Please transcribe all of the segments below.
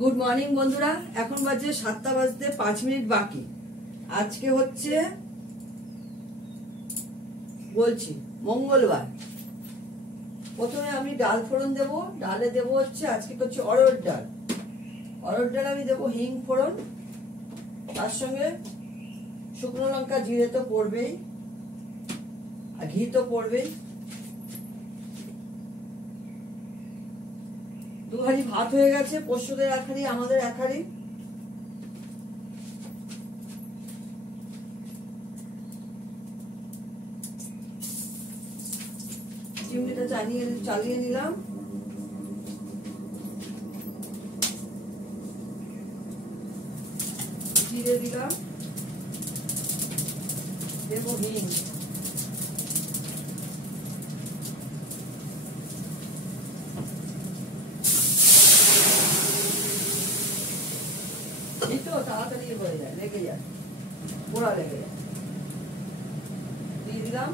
Good morning বন্ধুরা, এখন বাজে 7টা বাজতে 5 মিনিট বাকি। আজকে হচ্ছে বলছি মঙ্গলবার। প্রথমে আমি ডাল ফোড়ন দেব। ডালে দেব হচ্ছে আজকে হচ্ছে অরহর ডাল। অরহর ডাল আমি দেবো হিং ফোড়ন, তার সঙ্গে শুকনো লঙ্কা জিরে তো পড়বেই, আর ঘি তো পড়বেই। 2 হাঁড়ি ভাত হয়ে গেছে, পশুদের 1 হাঁড়ি, আমাদের 1 হাঁড়ি। চিমনিটা চালিয়ে নিলাম। জিরে দিলাম, দেবো হিং, তাড়াতাড়ি হয়ে যায়, লেগে যায়, পোড়া লেগে যায়। দিয়ে দিলাম।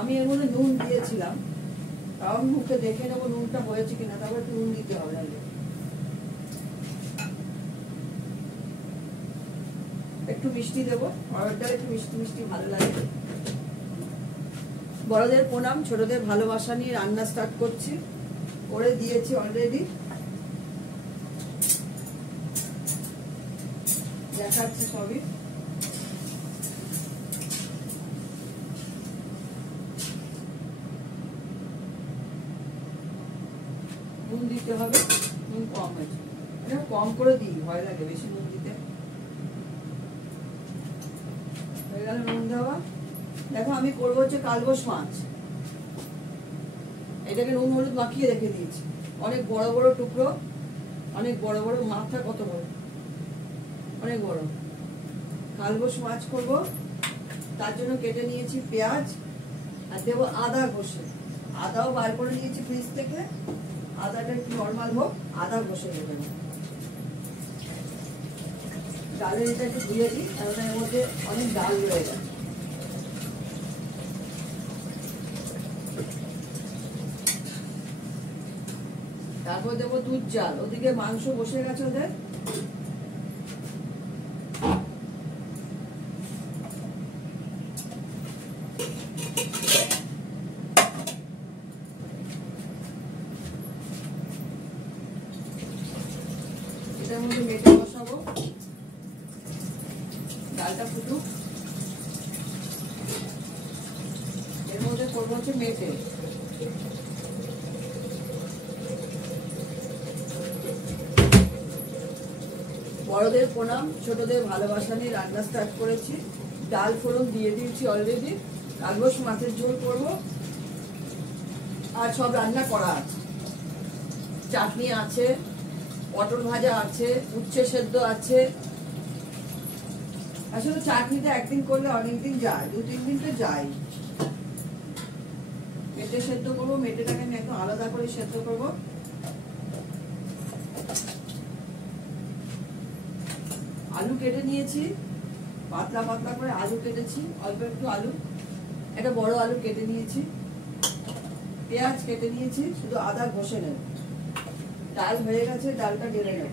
আমি এর মধ্যে নুন দিয়েছিলাম, কারণ মুখে দেখে নেবো নুনটা হয়েছে কিনা, তারপর একটু নুন দিতে হবে। একটু মিষ্টি দেবো, অর্ডারটা একটু মিষ্টি মিষ্টি ভালো লাগে। বড়দের প্রণাম, ছোটদের ভালোবাসা নিয়ে রান্না স্টার্ট করছি। করে দিয়েছি অলরেডি, দেখাচ্ছি সবই। নুন দিতে হবে, নুন কম হয়েছে, কম করে দিই, ভয় লাগে বেশি নুন দিতে। হয়ে গেল নুন দেওয়া। দেখো আমি করবো হচ্ছে কালবোস মাছ। এটাকে নুন হলুদ মাখিয়ে রেখে দিয়েছি। অনেক বড় বড় টুকরো, অনেক বড় বড় মাথা, কত বড়, অনেক বড়। কালবোস মাছ করবো, তার জন্য কেটে নিয়েছি পেঁয়াজ, আর দেবো আদা ঘষে। আদাও বার করে নিয়েছি ফ্রিজ থেকে। আদাটা একটু নর্মাল হোক, আদা ঘষে দেবেন। ডালের এটা একটু ধুয়ে দিই, কারণ এর মধ্যে অনেক ডাল রয়ে গেছে। তারপর দেবো দুধ জাল। ওদিকে মাংস বসে গেছে ওদের। এটার মধ্যে মেটে বসাবো, ডালটা ফুটুক। এর মধ্যে করবো হচ্ছে মেটে। বড়দের প্রণাম, ছোটদের ভালোবাসা নিয়ে রান্না স্টার্ট করেছি। ডাল ফোড়ন দিয়ে দিয়েছি অলরেডি। কালবোস মাছের ঝোল করবো, আর সব রান্না করা আছে। চাটনি আছে, পটল ভাজা আছে, উচ্ছে সেদ্ধ আছে। আসলে চাটনিটা একদিন করলে অনেকদিন যায়, 2-3 দিন তো যায়। মেটে সেদ্ধ করবো, মেটেটাকে আমি একদম আলাদা করে সেদ্ধ করবো। আলু কেটে নিয়েছি, পাতলা পাতলা করে আলু কেটেছি, অল্প একটু আলু, একটা বড় আলু কেটে নিয়েছি, পেঁয়াজ কেটে নিয়েছি, শুধু আদা ঘষে নেব। ডাল হয়ে গেছে, ডালটা ঢেলে নেব।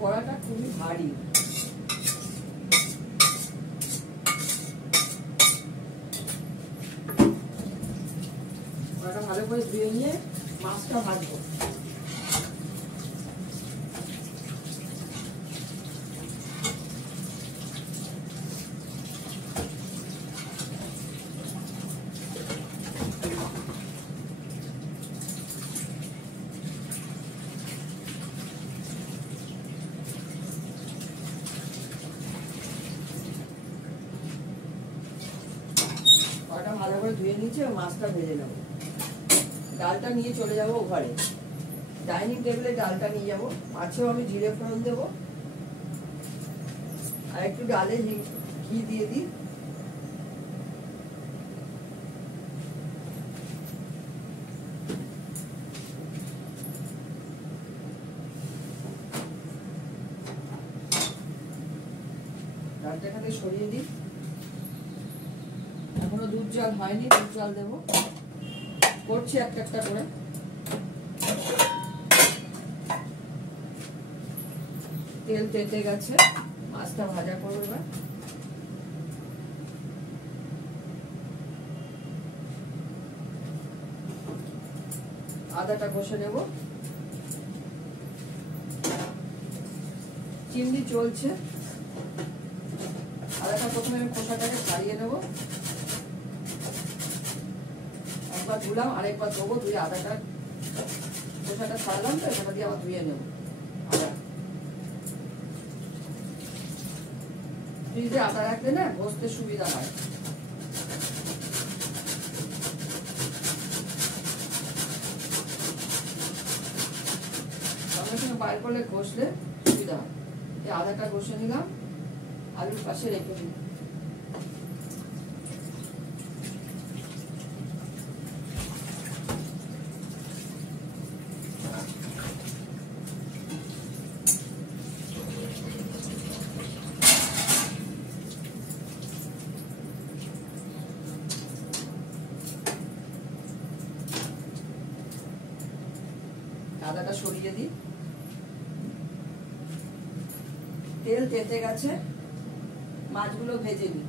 কড়াটা খুবই ভারী। কড়াটা ভালো করে ধুয়ে নিয়ে মাছটা ভাজবো। ভালো করে ধুয়ে নিয়েছি, মাছটা ভেজে নেবো। ডালটা নিয়ে চলে যাবো ঘরে, ডাইনিং টেবিলে ডালটা নিয়ে যাবো। মাছেও আমি জিরে ফোড়ন দেবো, আর একটু ডালে ঘি দিয়ে দিই। জলটা এখানে সরিয়ে দিই। এখনো দুধ জল হয়নি, দুধ জল দেবো, করছি একটা একটা করে। তেল তেতে গেছে, মাছটা ভাজা করবো এবার। আদাটা কষে নেব, চিংড়ি চলছে। আদাটা প্রথমে আমি খোসাটাকে ছাড়িয়ে নেব, একবার ধুলাম আরেকবার ধোবো, ধুয়ে আদাটা খোসাটা ছাড়লাম তো এটা দিয়ে আবার ধুয়ে নেব। আদা ফ্রিজে আদা রাখলে না বসতে সুবিধা হয়। সঙ্গে সঙ্গে বাইর করলে ঘষলে সুবিধা হয়। এই আদাটা ঘষে নিলাম, আলুর পাশে রেখে দিই। আদাটা সরিয়ে দিই, তেল তেতে গেছে, মাছগুলো ভেজে নিই।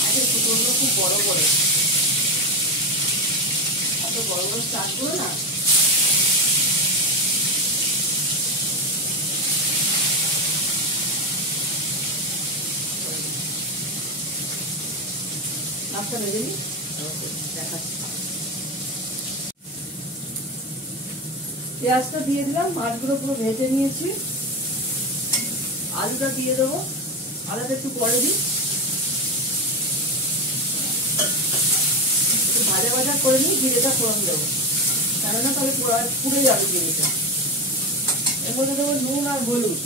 মাছের টুকরোগুলো খুব বড় বড়, এত বড় বড় চাষগুলো না মাছটা ভেজে নিই, দেখাচ্ছি। পেঁয়াজটা দিয়ে দিলাম, মাছগুলো পুরো ভেজে নিয়েছি। আলুটা দিয়ে দেবো, আলুটা একটু পরে দিই, একটু ভাজা ভাজা করে নিই, জিরেটা ফোড়ন দেবো, কেননা তাহলে পুড়ে যাবে জিরেটা। এর মধ্যে দেবো নুন আর হলুদ,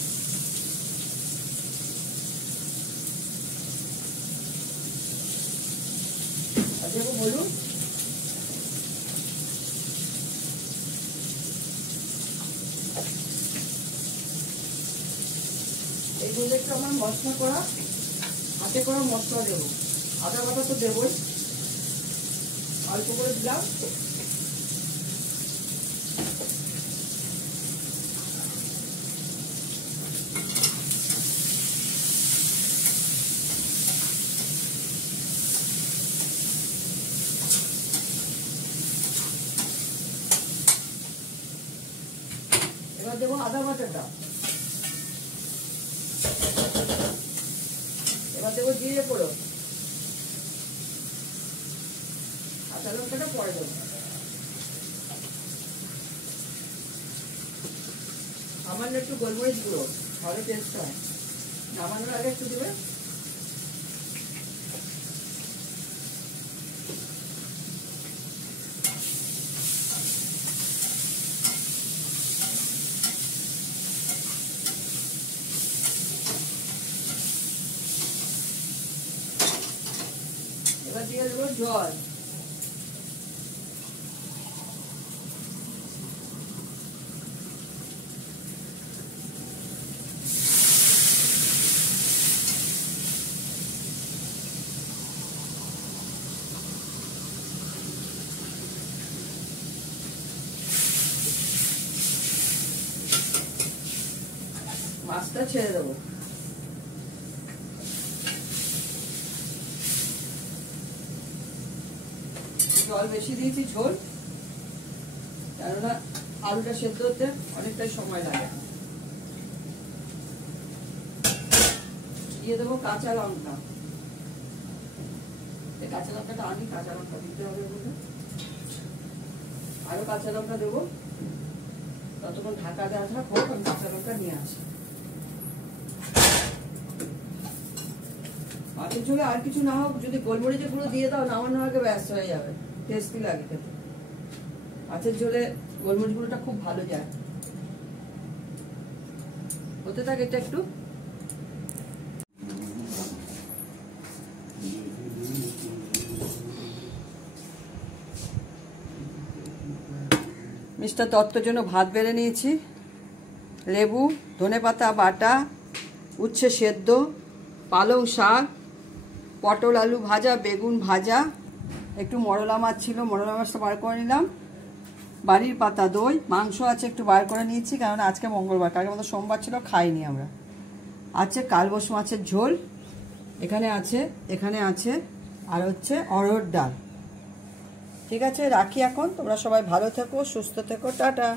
আর দেবো হলুদ, এইগুলো একটু আমার মশলা করা, হাতে করা মশলা দেবো। আদা বাটা তো দেবই, অল্প করে দিলাম। এবার দেবো আদা বাটাটা, এবার দেবো জিরে ফোড়ন, কাঁচা লঙ্কাটা পরে দেবো। সামান্য একটু গোলমরিচ গুঁড়ো, ভালো টেস্ট হয়। নামানোর আগে একটু দেবে। এবার দিয়ে দেবো জল, মাছটা ছেড়ে দেবো। জল বেশি দিয়েছি ঝোল, কেননা আলুটা সেদ্ধ হতে অনেকটাই সময় লাগে। দিয়ে দেবো কাঁচা লঙ্কা, এই কাঁচা লঙ্কাটা আনি, কাঁচা লঙ্কা দিতে হবে বলে আরো কাঁচা লঙ্কা দেবো। ততক্ষণ ঢাকা দেওয়া থাক, আমি কাঁচা লঙ্কা নিয়ে আসি। মাছের ঝোলে আর কিছু না হোক, যদি গোলমরিচের গুঁড়ো দিয়ে দাও, নামানোর আগে ব্যাস হয়ে যাবে, টেস্টি লাগে খেতে। মাছের ঝোলে গোলমরিচ গুঁড়োটা খুব ভালো যায়। হতে থাকে এটা একটু। মিষ্টি মাছটা তত্ত্বর জন্য ভাত বেড়ে নিয়েছি, লেবু, ধনেপাতা বাটা, উচ্ছে সেদ্ধ, পালং শাক, পটল আলু ভাজা, বেগুন ভাজা, একটু মরলা মাছ ছিল, মরলা মাছটা বার করে নিলাম, বাড়ির পাতা দই, মাংস আছে একটু বার করে নিয়েছি কারণ আজকে মঙ্গলবার, কালকে মতো সোমবার ছিল, খাইনি আমরা। আছে কালবোস মাছের ঝোল, এখানে আছে আর হচ্ছে অরহর ডাল। ঠিক আছে, রাখি এখন। তোমরা সবাই ভালো থেকো, সুস্থ থেকো, টাটা।